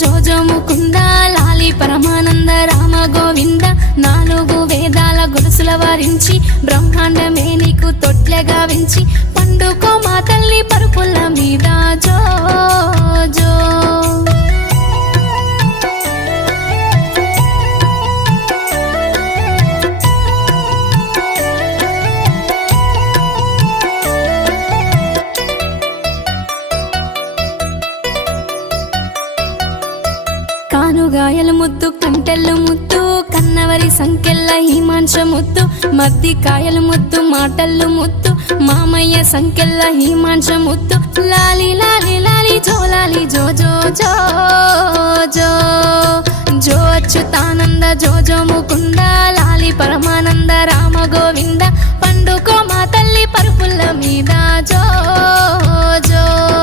జోజో ముకుంద లాలి పరమానంద రామ గోవింద 4 వేదాల గొలుసుల వారించి బ్రహ్మాండమే నీకు తొట్లెగా వించి పండుకో మా తల్లి పరుపుల మీద జో జో కానుగాయల ముద్దు కంటెల్లు ముద్దు కన్నవరి సంకెళ్ళ హిమాంశ ముద్దు మద్ది కాయల ముద్దు మాటల్లు ముద్దు మామయ్య సంకెళ్ళ హిమాంశ ముద్దు లాలి